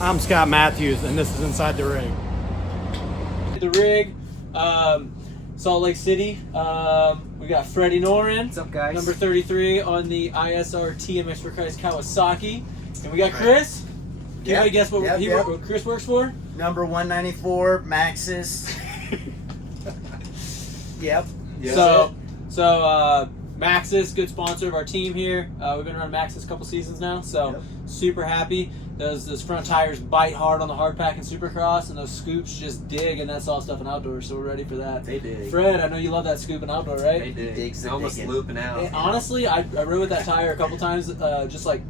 I'm Scott Matthews, and this is Inside the Rig. The rig, Salt Lake City. We got Freddie Noren. What's up, guys? Number 33 on the ISR TMX for Christ Kawasaki. And we got Chris. Can you guess what what Chris works for? Number 194, Maxxis. Yep. So Maxxis, good sponsor of our team here. We've been running Maxxis a couple seasons now, so super happy. Those front tires bite hard on the hard pack and supercross, and those scoops just dig, and that's all stuff in outdoors, so we're ready for that. They dig. Fred, I know you love that scoop in outdoor, right? They dig. Digs the Almost digging. looping out. And honestly, I rode with that tire a couple times, just like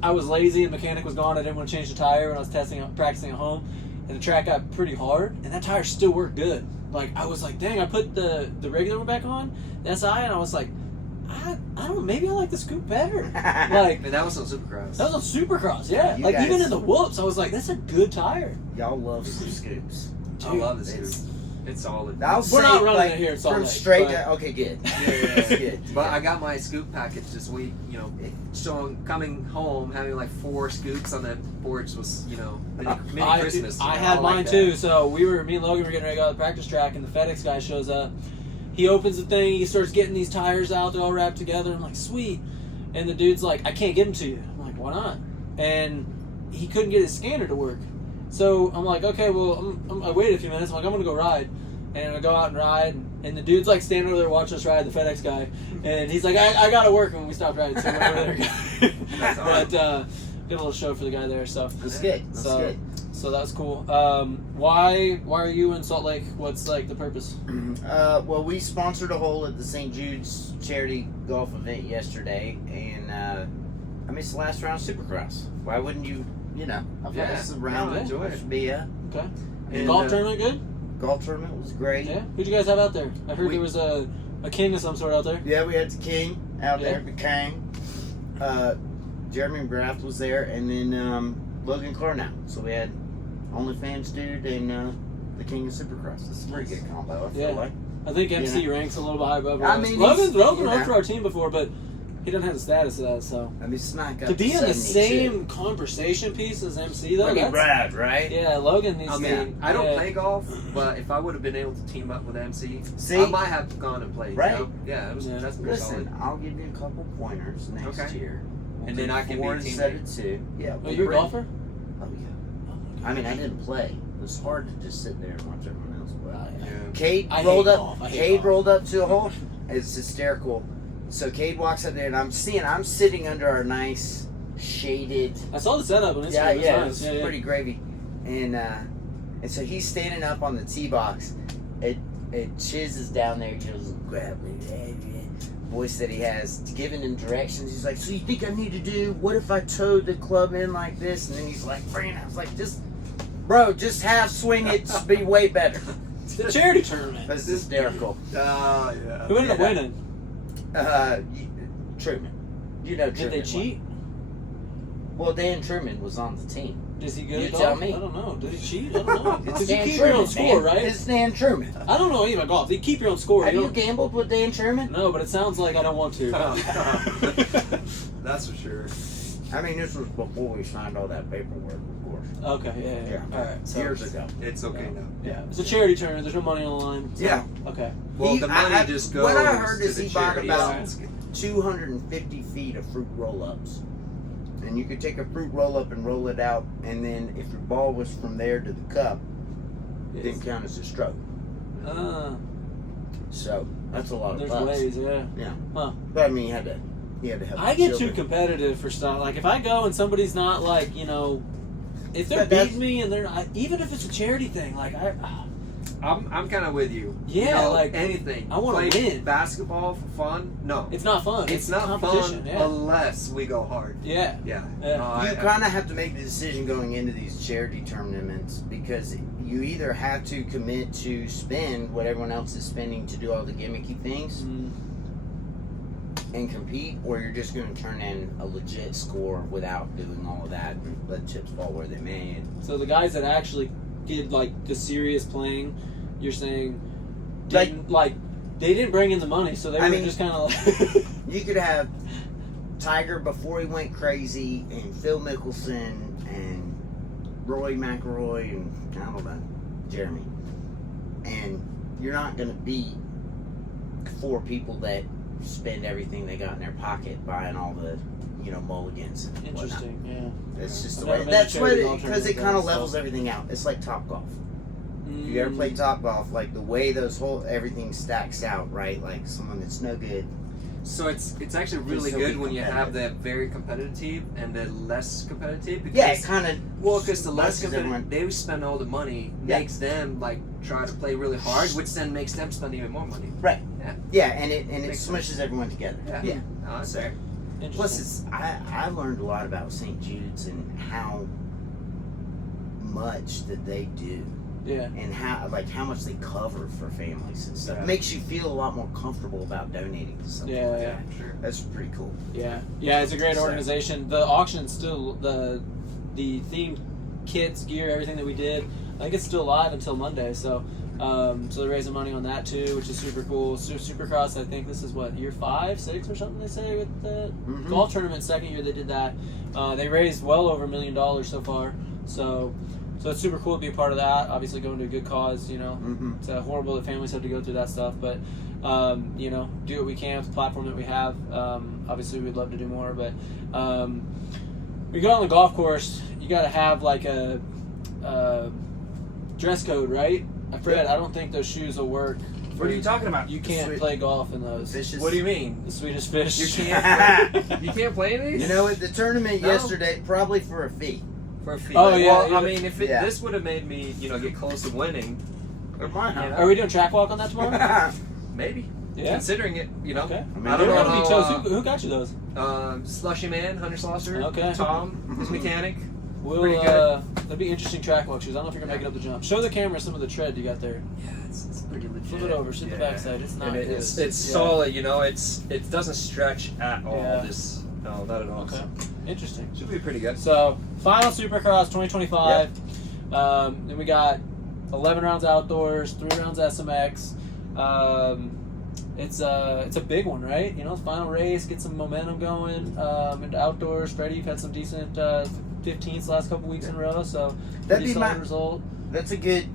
I was lazy and mechanic was gone. I didn't want to change the tire when I was practicing at home, and the track got pretty hard, and that tire still worked good. Like, I was like, dang, I put the regular one back on, the SI, and I was like, I don't know, maybe I like the scoop better. Like, And that was on Supercross. that was on Supercross, yeah. You Like, guys- even in the whoops, I was like, that's a good tire. Y'all love some scoops. I love this It's- scoop. It's solid. I'll We're say, not running like, it here at Salt from Lake, straight but- okay, good. Yeah. Good. But I got my scoop package this week. Coming home, having like 4 scoops on that porch was, mini Christmas. I you know, had like mine that. too. So me and Logan were getting ready to go to the practice track, and the FedEx guy shows up. He opens the thing. He starts getting these tires out. They're all wrapped together. I'm like, sweet. And the dude's like, I can't get them to you. I'm like, why not? And he couldn't get his scanner to work. So I'm like, okay, well, I waited a few minutes. I'm like, I'm gonna go ride. And I go out and ride, and the dude's like standing over there watching us ride, the FedEx guy, and he's like, I gotta work when we stopped riding, so we're over there. That's But did a little show for the guy there, so That's good. That's good. so that was cool. Why are you in Salt Lake? What's like the purpose? Well, we sponsored a hole at the St. Jude's charity golf event yesterday, and I missed the last round of Supercross. Why wouldn't you? I thought Yeah. this is a round. No, enjoy it. Should be a Okay. And, Golf tournament good? golf tournament was great. Yeah. Who'd you guys have out there? I heard We- there was a king of some sort out there. Yeah, we had the King out Yeah. there, the King. Jeremy Graff was there, and then Logan Clarnow. So we had OnlyFans dude and the King of Supercross. This is a pretty good combo, I feel Yeah. like. I think MC ranks a little bit high above I us. mean, Logan's he's- rode for our team before, but he doesn't have the status of that, so. I mean, Smack To be in the same conversation piece as MC, though, Pretty that's, rad, right? yeah, Logan needs I to. mean, I don't yeah. play golf, but if I would have been able to team up with MC, See? I might have gone and played. Right. You know? Yeah, that's pretty Listen, solid. I'll give you a couple pointers next Okay. year. And then I can be 4 a instead teammate. of 2. Yeah. Oh, you're a golfer? Oh, yeah. I mean, I didn't play. It was hard to just sit there and watch everyone else play. Yeah. Cade I rolled hate up. golf. I hate Cade golf. rolled up to a hole. It's hysterical. So Cade walks up there, and I'm sitting under our nice shaded. I saw the setup on Instagram. Yeah, It's yeah, nice. it was pretty gravy. And so he's standing up on the tee box. It Chiz is down there. He goes, grab me, voice that he has, giving him directions. He's like, so you think I need to do? What if I towed the club in like this? And then he's like, Brandon, I was like, just half swing it. To be way better. It's the charity tournament. That's hysterical. Oh, yeah. Who ended up Yeah. winning? Truman. You know Did Truman. they cheat? Well, Dan Truman was on the team. Is he good You at tell golf? me. I don't know. Did he cheat? I don't know. It's Because you Dan keep Truman, your own score, man. right? It's Dan Truman. I don't know anything about golf. You keep your own score. Have You you don't... gambled with Dan Truman? No, but it sounds like I don't want to. That's for sure. I mean, this was before we signed all that paperwork, of course. Okay, yeah. All right. So, Years ago. It's okay now. yeah. It's a charity tournament. There's no money on the line. So, Yeah. Okay. Well, the money I- just goes what I heard to is the he bought charity. about So it's- 250 feet of fruit roll-ups. And you could take a fruit roll-up and roll it out, and then if your ball was from there to the cup, it didn't count as a stroke. So, that's a lot of There's bucks. ways, yeah. Yeah. Huh. But I mean, you had to help I the get too children. competitive for stuff. Like, if I go and somebody's not, like, if they're But that's- beating me and they're even if it's a charity thing, like, I'm kind of with you. Yeah, like, anything. I wanna Play win. Basketball for fun? No. it's not fun. It's not competition. fun Yeah. unless we go hard. Yeah. Yeah. Yeah. No, You kind of have to make the decision going into these charity tournaments because you either have to commit to spend what everyone else is spending to do all the gimmicky things Mm. and compete, or you're just going to turn in a legit score without doing all of that and let chips fall where they may. So the guys that actually did like the serious playing, you're saying, they didn't bring in the money, so they I were mean, just kind of like. You could have Tiger before he went crazy, and Phil Mickelson, and Roy McIlroy, and I don't know, Jeremy. And you're not going to beat 4 people that spend everything they got in their pocket buying all the, mulligans and whatnot. Interesting, yeah. It's just the I've way. never That's been what to charity because it golf kind of tournaments, levels so. everything out. It's like Top Golf. If you ever play Top Golf, like the way everything stacks out, right? Like someone that's no good. So it's actually really Still be good when you have competitive. the very competitive and the less competitive. Because, Yeah, it kind of. well, because the less smushes competitive, everyone. they spend all the money, Yeah. makes them like try to play really hard, which then makes them spend even more money. Right. Yeah. Yeah, and it Makes smushes sense. everyone together. Yeah. Oh, that's fair. Interesting. Plus, I learned a lot about St. Jude's and how much that they do, yeah. and how much they cover for families and stuff. Yeah. It makes you feel a lot more comfortable about donating to something. Yeah, like yeah. that. Sure. That's pretty cool. Yeah, yeah, it's a great So- organization. The auction's still the themed kits, gear, everything that we did. I think it's still live until Monday. So, so they're raising money on that too, which is super cool. Supercross, I think this is what year 5, 6 or something they say with the golf tournament. Second year they did that. They raised well over $1 million so far. So it's super cool to be a part of that. Obviously, going to a good cause. It's horrible that families have to go through that stuff, but do what we can with the platform that we have. Obviously, we'd love to do more, but when you go on the golf course, you got to have like a dress code, right? I forget. I don't think those shoes will work. What are you talking about? You can't play golf in those. Fishes. What do you mean? The Swedish fish. You can't. You can't play in these? You know, at the tournament No. yesterday, probably for a fee. For a fee. Oh, yeah, Well, yeah. I mean, if Yeah. this would have made me, get close to winning, Are we doing track walk on that tomorrow? maybe. Yeah. Considering it, Okay. I mean, I They're don't know gonna be how, toast. Who got you those? Slushy Man, Hunter Slosser, Okay. Tom, his mechanic. We'll, Pretty good. that'd be interesting track walk shoes. I don't know if you're gonna make it up the jump. Show the camera some of the tread you got there. Yeah, it's pretty legit. Flip it over. See the backside. It's not And good. it's Yeah. solid, it doesn't stretch at all. Yeah. No, not at all. Okay. Interesting. Should be pretty good. So, final Supercross 2025. Then we got 11 rounds outdoors, 3 rounds SMX. It's a big one, right? Final race, get some momentum going into outdoors. Freddie, you've had some decent 15s last couple weeks in a row, so That'd pretty be solid my- result. That's a good.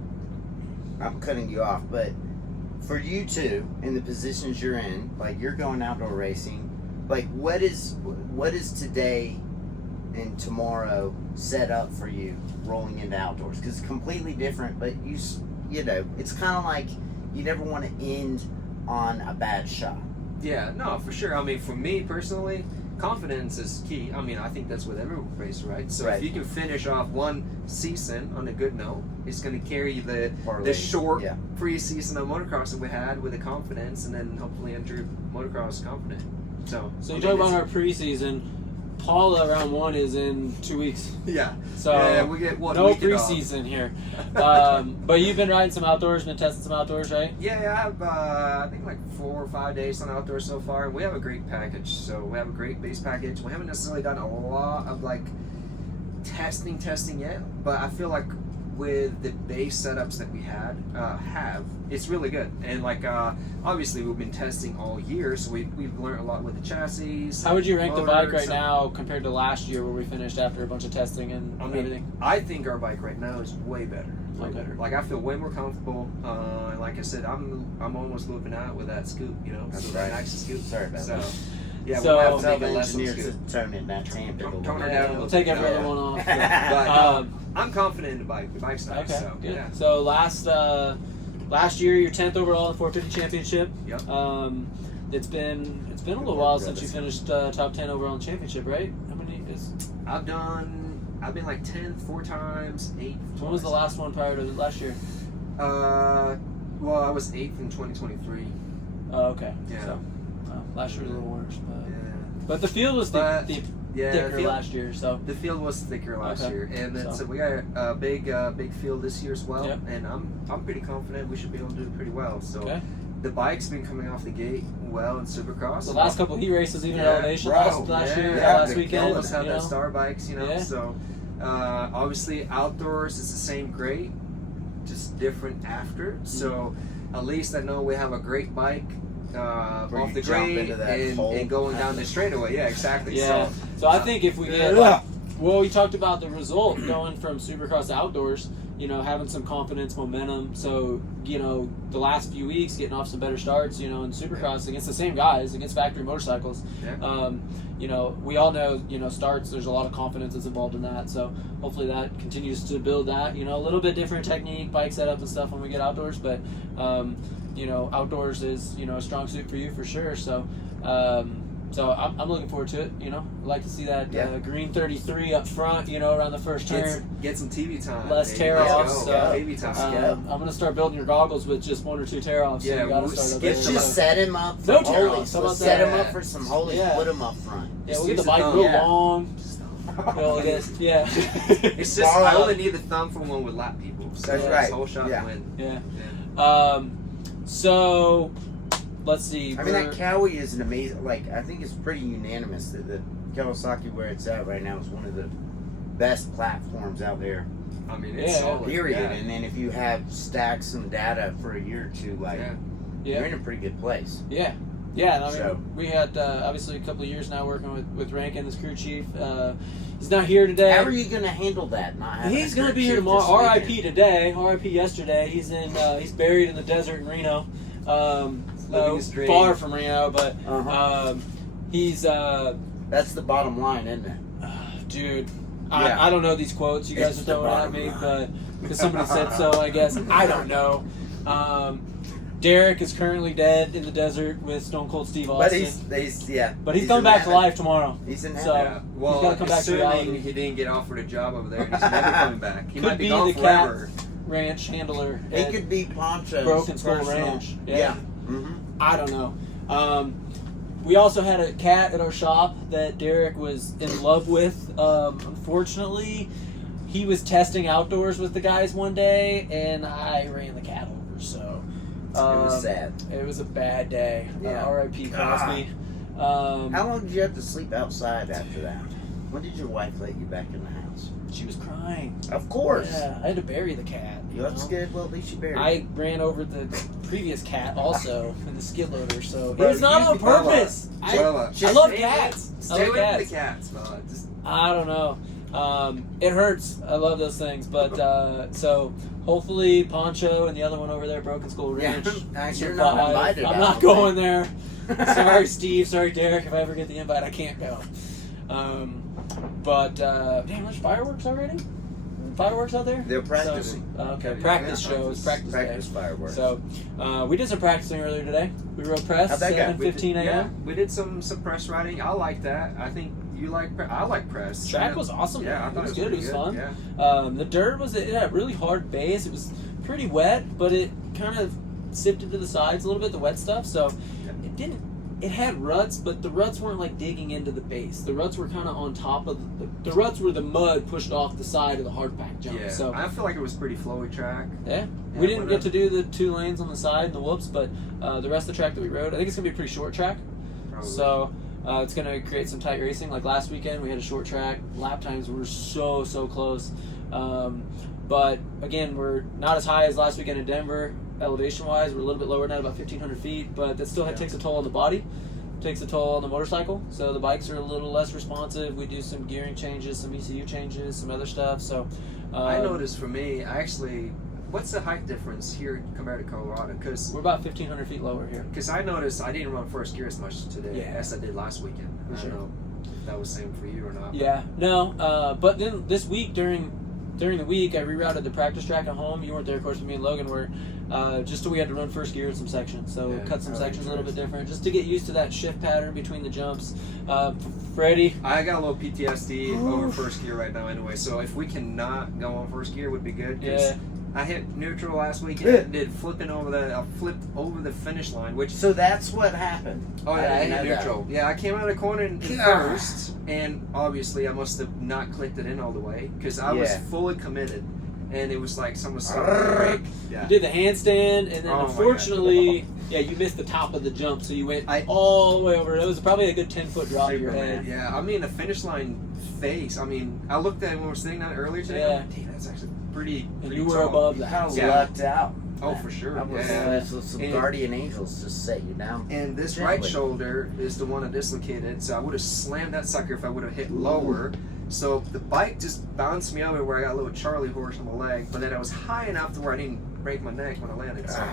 I'm cutting you off, but for you two, in the positions you're in, like you're going outdoor racing, like what is today and tomorrow set up for you rolling into outdoors? Because it's completely different, but it's kind of like you never want to end on a bad shot. Yeah, no, for sure. I mean, for me personally, confidence is key. I mean, I think that's with every race, right? So Right. if you can finish off one season on a good note, it's going to carry the Parlay. short Yeah. pre-season of motocross that we had with the confidence, and then hopefully enter motocross confident. So So you talk about our preseason. Paula round 1 is in 2 weeks. yeah. So Yeah, we get one no weekend off. preseason here. But you've been riding some outdoors, been testing some outdoors, right? Yeah, I have I think like 4 or 5 days on outdoors so far, and we have a great package. So we have a great base package. We haven't necessarily done a lot of like testing yet, but I feel like with the base setups that we it's really good. And like obviously we've been testing all year, so we've learned a lot with the chassis. How would you rank the bike motors, right now compared to last year where we finished after a bunch of testing and I mean, everything? I think our bike right now is way better. Way Okay. better. Like I feel way more comfortable. And like I said, I'm almost looping out with that scoop. That's so right. that Maxxis scoop. Sorry about so, that. Yeah, So- we'll have to Tell make the a lesson engineers scoop. to tone it that tamp it a little Tone her bit. down. We'll take every Yeah. other one off. But Um, I'm confident in the bike. The bike's nice. Okay, So good. yeah. So last year, your 10th overall in the 450 championship. Yep. It's been a little while since you finished top 10 overall in the championship, right? How many is? I've been like 10th 4 times, 8th. When was the last one prior to last year? Well, I was 8th in 2023. Oh, okay. Yeah. So, last year was a little worse, Yeah. but the field was But- thicker Yeah. the field- last year. So The field was thicker last Okay. year, and then So- so we got a big field this year as well. Yep. And I'm pretty confident we should be able to do pretty well. So okay. the bike's been coming off the gate well in Supercross. The last couple heat races, even Yeah, at Elevation bro. last year, Yeah, last the weekend. Almost have you that know? star bikes, Yeah. So obviously outdoors it's the same great, just different after. So at least I know we have a great bike Where off you the jump grade into that hole. and going down the straightaway. Yeah, exactly. Yeah. So I think if we get, well, we talked about the result going from Supercross to outdoors, you know, having some confidence, momentum. So, you know, the last few weeks getting off some better starts, you know, in Supercross against the same guys, against factory motorcycles. Yeah. You know, we all know, you know, starts, there's a lot of confidence that's involved in that. So hopefully that continues to build that, you know, a little bit different technique, bike setup and stuff when we get outdoors. But, you know, outdoors is, you know, a strong suit for you for sure. So, so I'm looking forward to it, you know. I'd like to see that green 33 up front, you know, around the first turn. Get some TV time. Less baby. tear-offs. Let's go. TV time. I'm going to start building your goggles with just 1 or 2 tear-offs. Yeah, so you gotta we'll start up skip there. Just set him up for No Holy. tear-offs. How about Set that? him up for some Holy. Yeah. Put him up front. Yeah, we'll Just get the use the bike thumb. real Yeah. long. Well, yeah. It's just, I only need the thumb for one with lap people. So That's right. Whole shot Yeah. win. Yeah. So, let's see. I mean, that Cowie is an amazing. Like, I think it's pretty unanimous that the Kawasaki where it's at right now is one of the best platforms out there. I mean, it's Yeah. solid. Period. Yeah. And then if you have stacked some data for a year or two, like Yeah. you're in a pretty good place. Yeah. Yeah, and I mean, So- we had obviously a couple of years now working with Rankin, this crew chief. He's not here today. How are you going to handle that? Not having He's a going to crew be here chief tomorrow. this R.I.P. weekend? today. R.I.P. yesterday. He's in. He's buried in the desert in Reno. Living his dream. Far from Reno, but Uh-huh. he's. That's the bottom line, isn't it? Dude, Yeah. I don't know these quotes you guys It's are the throwing at bottom me, line. but because somebody said so, I guess. I don't know. Derek is currently dead in the desert with Stone Cold Steve Austin. But he's But he's coming back to life tomorrow. He's in So- heaven. Yeah. Well, gotta come back to assuming reality. he didn't get offered a job over there, he's never coming back. He Could might be be gone the forever. Ranch handler. He at could be Poncho's Broken Skull personal- Ranch. Yeah. Mm-hmm. I don't know. We also had a cat at our shop that Derek was in love with. Unfortunately, he was testing outdoors with the guys one day, and I ran the cat over. So It was sad. It was a bad day. Yeah. R.I.P. Crosby. How long did you have to sleep outside after that? When did your wife let you back in the house? She was crying. Of course. Yeah, I had to bury the cat. You know? That's good. Well, at least you buried it. I ran over the previous cat also in the skid loader, so Bro, it was not you- on purpose. I love Stay cats. Stay away from the cats, man. Just I don't know. It hurts. I love those things, but so hopefully Poncho and the other one over there, Broken Skull Yeah, Ranch. you're not survive. invited. I'm I not don't going there. Sorry, Steve. Sorry, Derek. If I ever get the invite, I can't go. But damn, there's fireworks already. Fireworks out there? They're practicing. So, okay, Yeah, practice yeah, shows, practice Practice day. fireworks. So we did some practicing earlier today. We rode press How'd that go? 7:15 a.m. Yeah, we did some press riding. I like that. I think you like. I like press. Track was awesome. Yeah, I it thought was it good. It pretty was fun. Yeah. The dirt it had a really hard base. It was pretty wet, but it kind of sifted to the sides a little bit, the wet stuff. So it didn't. It had ruts, but the ruts weren't like digging into the base. The ruts were kind of on top of the ruts were the mud pushed off the side of the hard pack jump. Yeah. So I feel like it was pretty flowy track. yeah, we didn't get to do the 2 lanes on the side and the whoops, but the rest of the track that we rode, I think it's gonna be a pretty short track. Probably. So it's going to create some tight racing. Like last weekend, we had a short track. Lap times were so close. But again, we're not as high as last weekend in Denver, elevation-wise. We're a little bit lower now, about 1,500 feet. But that still takes a toll on the body. Takes a toll on the motorcycle. So the bikes are a little less responsive. We do some gearing changes, some ECU changes, some other stuff. So I noticed for me, what's the height difference here compared to Colorado? Because we're about 1,500 feet lower here. I noticed I didn't run first gear as much today Yeah. as I did last weekend. I Sure. don't know if that was the same for you or not. Yeah, no, but then this week during the week I rerouted the practice track at home. You weren't there, of course, with me and Logan were just so we had to run first gear in some sections. So Yeah, cut some oh, sections a little bit different just to get used to that shift pattern between the jumps. Freddie, I got a little PTSD over first gear right now anyway, so if we cannot go on first gear would be good. 'Cause Yeah. I hit neutral last weekend and did flipped over the finish line, which So that's what happened. oh yeah, I didn't hit know that. neutral. Yeah, I came out of the corner in first, and obviously I must have not clicked it in all the way because I was Yeah. fully committed, and it was like someone stopped the brake. Yeah. you did the handstand, and then Oh my unfortunately, you missed the top of the jump, so you went all the way over. It was probably a good 10-foot drop to your head. Yeah, I mean the finish line face. I mean, I looked at it when we were sitting down earlier today. Yeah. I'm like, damn, that's actually pretty. And pretty you were tall. above You that. kind of Yeah. lucked out. Oh, for sure. I was Yeah. some And- guardian angels just set you down. And this Gently. right shoulder is the one that dislocated, so I would have slammed that sucker if I would have hit lower. So the bike just bounced me over where I got a little Charlie horse on my leg, but then I was high enough to where I didn't break my neck when I landed. So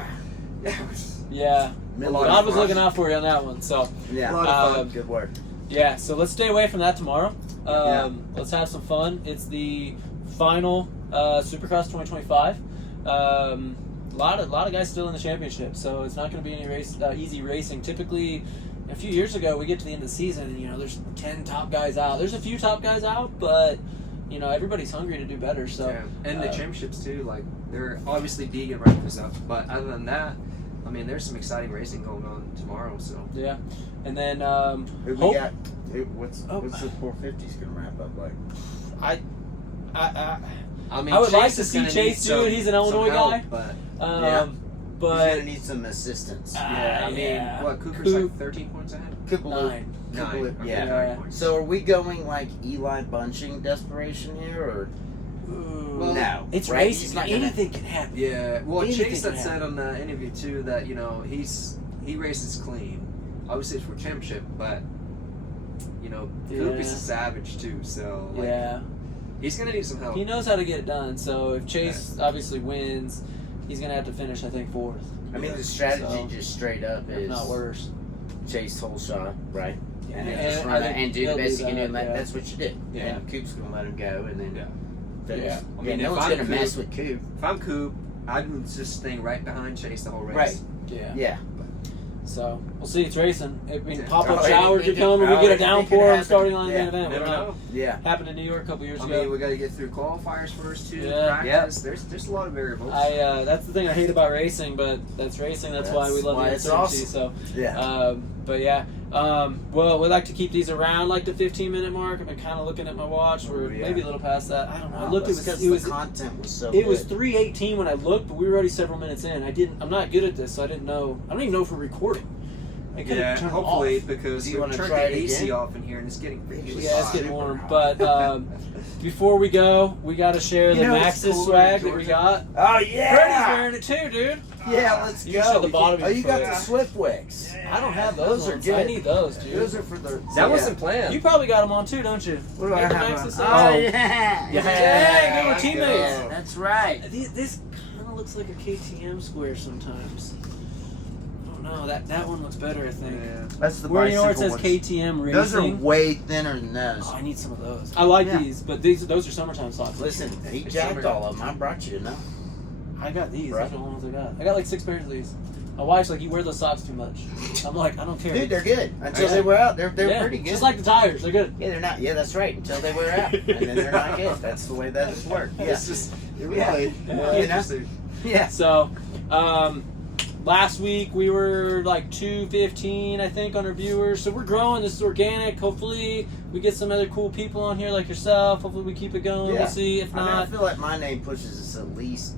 yeah, it was Yeah. a lot God of was fun. looking out for you on that one. So, Yeah, A lot of fun. good work. yeah. So let's stay away from that tomorrow. Yeah. Let's have some fun. It's the final Supercross 2025. A lot of guys still in the championship, so it's not going to be any easy racing. Typically, a few years ago, we get to the end of the season, and there's 10 top guys out. There's a few top guys out, but everybody's hungry to do better. So, yeah. And the championships too, like they're obviously Deegan wrapped this up, but other than that, I mean, there's some exciting racing going on tomorrow. So yeah, and then Who we Hope- got? What's the 450s gonna wrap up like? I I mean, I would like Chase to is see gonna Chase need do it. some- He's an Illinois some help, guy. but Yeah. He's But gonna need some assistance. yeah, I mean, yeah. what Cooper's Coop- like 13 points ahead. Kupaloo. 9. Kupaloo, Okay, yeah. 9 points. So are we going like Eli bunching desperation here, or Well, no? it's right? racing. He's not gonna- Anything can happen. Yeah, well, Anything Chase can had said on the interview too that he races clean. Obviously, it's for championship, but Coop is Yeah. a savage too. So like, Yeah, he's gonna need some help. he knows how to get it done. So if Chase obviously wins, he's gonna have to finish, I think, 4th. I mean, the strategy So, just straight up if is not worse. chase whole shot, right? And then And just I run it think and do the he'll best do you can do. that, And yeah. that's what you did. Yeah. And Coop's gonna let him go, and then Yeah. finish. Yeah. I mean, no if one's I'm gonna mess Coop- with Coop. If I'm Coop, I'd just staying right behind Chase the whole race. Right. Yeah. Yeah. So we'll see. It's racing. I mean, Yeah. pop-up Oh, showers are anything- coming. We get a anything downpour can on the happen. starting line of Yeah. the main event. You never We're not- know. Yeah. Happened in New York a couple years I ago. mean, we got to get through qualifiers first too. Yeah. Practice. There's a lot of variables. That's the thing I hate about racing, but that's racing. That's why we That's love why the it's uncertainty. awesome. So, Yeah. but yeah. Well, we like to keep these around like the 15-minute mark. I've been kind of looking at my watch. We're Yeah. maybe a little past that. I don't know. I Oh, looked. that's It 'cause was. the content was so It was good. 3:18 when I looked, but we were already several minutes in. I'm not good at this, so I didn't know. I don't even know if we're recording. I could've yeah, turned it hopefully off. because Do you we wanna turned try the it AC again? off in here and it's getting really Yeah, it's hot. getting warm. But before we go, we got to share the You know it's Maxxis cooler swag in that we Georgia. got. Oh yeah. Freddie's wearing it too, dude. Yeah, let's You go. said the bottom Oh, of your you got foot. the Swift Wicks. I don't have those. Those are ones. good. I need those, dude. Those are for the. That wasn't planned. You probably got them on too, don't you? What do I Ain't the have? Maxxis Oh ones? yeah. Yeah, hey, good let's teammates. go. That's right. This kind of looks like a KTM square sometimes. I don't know. That one looks better, I think. Yeah. That's the Where bicycle it says ones. KTM Racing. Those are way thinner than those. Oh, I need some of those. I like Yeah. these, but those are summertime socks. Listen, he It's jacked summer. all of them. I brought you enough. I got these. Right. Those are the only ones I got. I got like 6 pairs of these. My wife's like, you wear those socks too much. I'm like, I don't care. Dude, they're good. Until Yeah. they wear out, they're Yeah, pretty good. Just like the tires, they're good. Yeah, they're not. Yeah, that's right. Until they wear out, and then they're not good. That's the way that works. Yeah. It's just Yeah. really Yeah. interesting. Yeah. So, last week we were like 215, I think, on our viewers. So we're growing. This is organic. Hopefully we get some other cool people on here like yourself. Hopefully we keep it going. Yeah. We'll see. If I mean, I not, feel like my name pushes us at least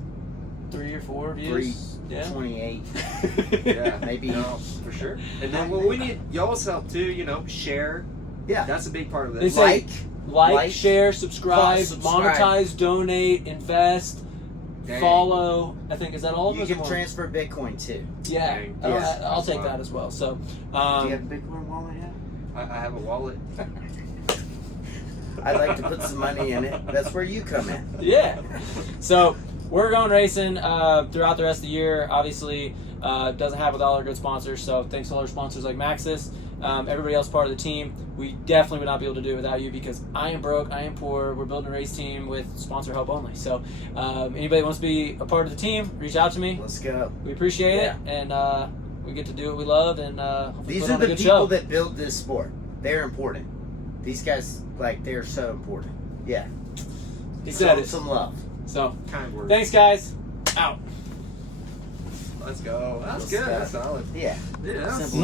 3 or 4 views. Yeah. 328. Yeah, Maybe. No, for sure. And then we need y'all's help too. Share. Yeah. That's a big part of They this. say- Like. Like, share, subscribe, Subscribe. monetize, donate, invest, Dang. follow. I think, is that all of You us? or can more? transfer Bitcoin too. Yeah, Dang. Yes. I'll That's take wild. that as well. So, Do you have a Bitcoin wallet yet? I have a wallet. I'd like to put some money in it. That's where you come in. yeah. So we're going racing throughout the rest of the year. Obviously, doesn't have with all our good sponsors. So thanks to all our sponsors like Maxxis, everybody else part of the team. We definitely would not be able to do it without you because I am broke, I am poor. We're building a race team with sponsor help only. So anybody that wants to be a part of the team, reach out to me. Let's go. We appreciate Yeah. it, and we get to do what we love. And hopefully These put are on a the good people show. that build this sport. They're important. These guys, they're so important. Yeah. He Show said them it. some love. So Kind words. thanks, guys. Out. Let's go. That's Let's good. go. That's solid. Yeah. Yeah. Simple.